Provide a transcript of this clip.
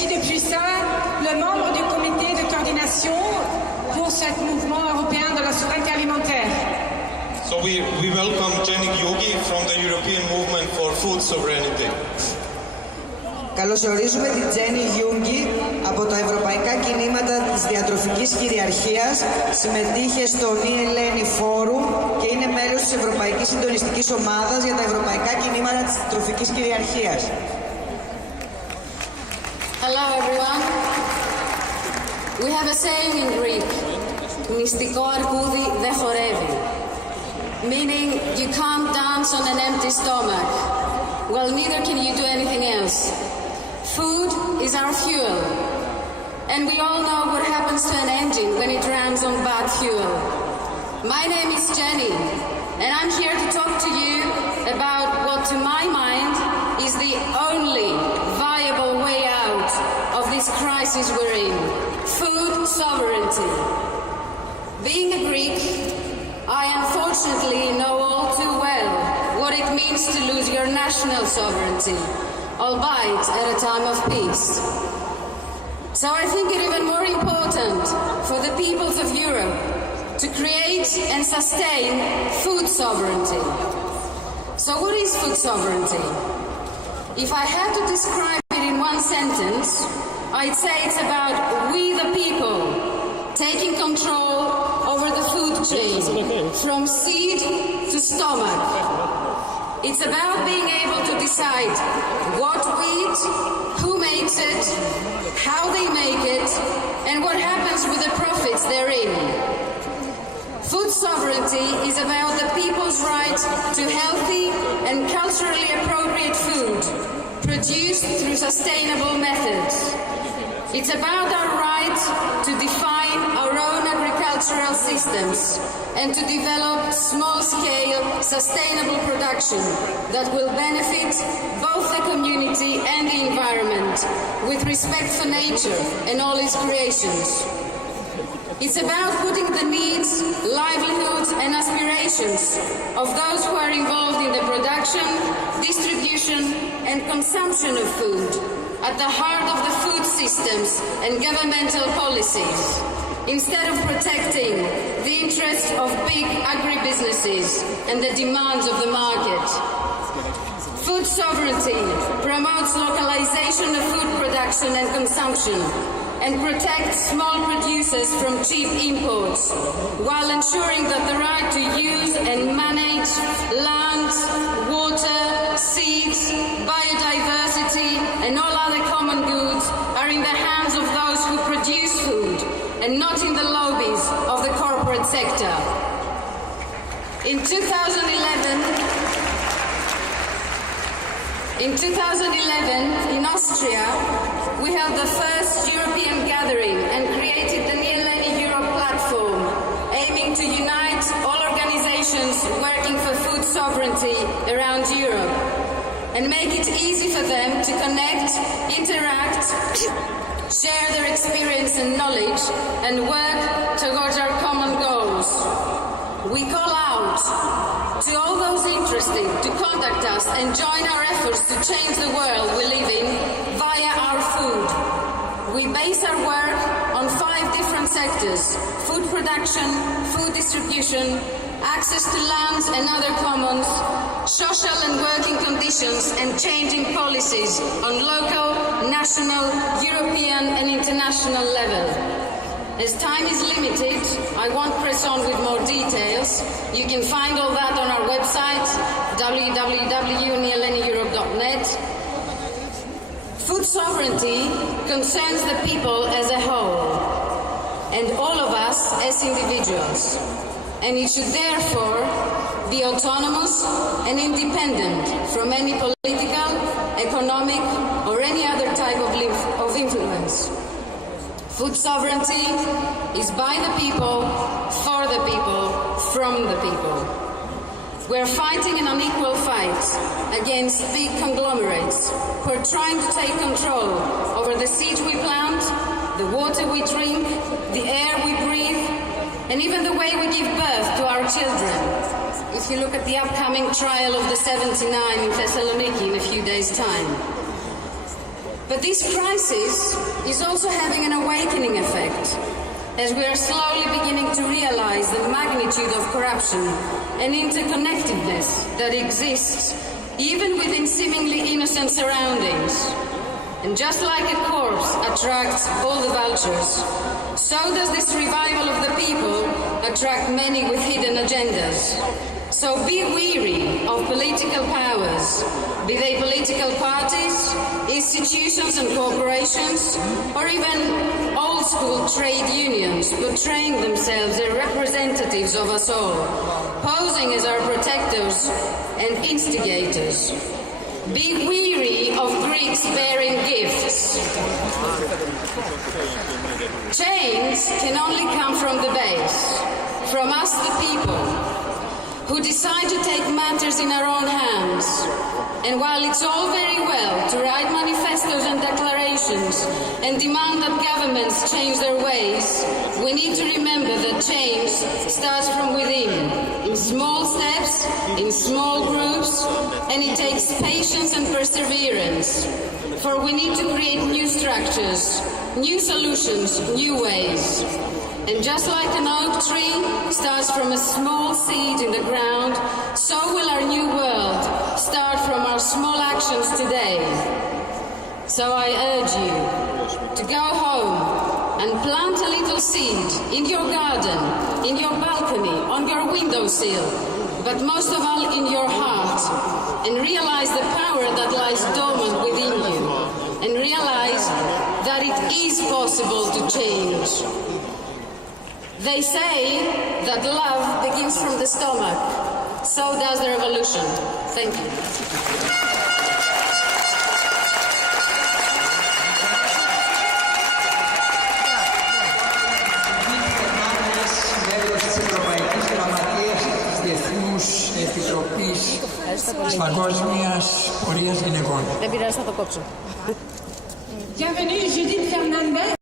aussi depuis ça le membre du comité de coordination pour ce mouvement européen de la souveraineté alimentaire. So we welcome Jenny Yogi from the European Movement for Food Sovereignty. Καλωσορίζουμε την Τζένι Γιούγκη από τα Ευρωπαϊκά Κινήματα της Διατροφικής Κυριαρχίας. Συμμετείχε στο Ελένη Φόρουμ και είναι μέλος της Ευρωπαϊκής Συντονιστικής Ομάδας για τα Ευρωπαϊκά Κινήματα της Διατροφικής Κυριαρχίας. Hello everyone. We have a saying in Greek, νηστικό αρκούδι δεν χορεύει, meaning you can't dance on an empty stomach. Well, neither can you do anything else. Food is our fuel, and we all know what happens to an engine when it runs on bad fuel. My name is Jenny, and I'm here to talk to you about what to my mind is the only viable way out of this crisis we're in, food sovereignty. Being a Greek, I unfortunately know all too well what it means to lose your national sovereignty, albeit at a time of peace. So I think it even more important for the peoples of Europe to create and sustain food sovereignty. So what is food sovereignty? If I had to describe it in one sentence, I'd say it's about we the people taking control over the food chain, from seed to stomach. It's about being able to decide what we eat, who makes it, how they make it, and what happens with the profits therein. Food sovereignty is about the people's right to healthy and culturally appropriate food produced through sustainable methods. It's about our right to define our own agricultural systems and to develop small-scale sustainable production that will benefit both the community and the environment with respect for nature and all its creations. It's about putting the needs, livelihoods and aspirations of those who are involved in the production, distribution and consumption of food at the heart of the food systems and governmental policies, instead of protecting the interests of big agribusinesses and the demands of the market. Food sovereignty promotes localization of food production and consumption and protects small producers from cheap imports, while ensuring that the right to use and manage land, water, seeds, biodiversity and all other common goods are in the hands of those who produce food and not in the lobbies of the corporate sector. In 2011, in Austria, we held the first European gathering and created the Eleni Europe platform, aiming to unite all organizations working for food sovereignty around Europe and make it easy for them to connect, interact, share their experience and knowledge, and work towards our common goals. We call out to all those interested to contact us and join our efforts to change the world we live in via our food. We base our work on 5 different sectors: food production, food distribution, access to lands and other commons, social and working conditions, and changing policies on local, national, European and international level. As time is limited, I won't press on with more details. You can find all that on our website, www.neelenieurope.net. Food sovereignty concerns the people as a whole, and all of us as individuals, and it should therefore be autonomous and independent from any political, economic, or any other type of influence. Food sovereignty is by the people, for the people, from the people. We're fighting an unequal fight against big conglomerates who are trying to take control over the seeds we plant, the water we drink, the air we breathe, and even the way we give birth to our children. If you look at the upcoming trial of the 79 in Thessaloniki in a few days' time. But this crisis is also having an awakening effect, as we are slowly beginning to realize the magnitude of corruption and interconnectedness that exists even within seemingly innocent surroundings. And just like a corpse attracts all the vultures, so does this revival of the people attract many with hidden agendas. So be weary of political powers, be they political parties, institutions and corporations, or even old-school trade unions portraying themselves as representatives of us all, posing as our protectors and instigators. Be weary of Greeks bearing gifts. Change can only come from the base, from us the people, who decide to take matters in our own hands. And while it's all very well to write manifestos and declarations and demand that governments change their ways, we need to remember that change starts from within, in small steps, in small groups, and it takes patience and perseverance. For we need to create new structures, new solutions, new ways. And just like an oak tree starts from a small seed in the ground, so will our new world start from our small actions today. So I urge you to go home and plant a little seed in your garden, in your balcony, on your windowsill, but most of all in your heart, and realize the power that lies dormant within you, and realize that it is possible to change. They say that love begins from the stomach. So does the revolution. Thank you. Μέλος της Ευρωπαϊκής Γραμματείας της Διεθνούς Επιτροπής της Παγκόσμιας Πορείας Γυναικών. Δεν πειράζει, θα το κόψω. Bienvenue Judith Fernandez.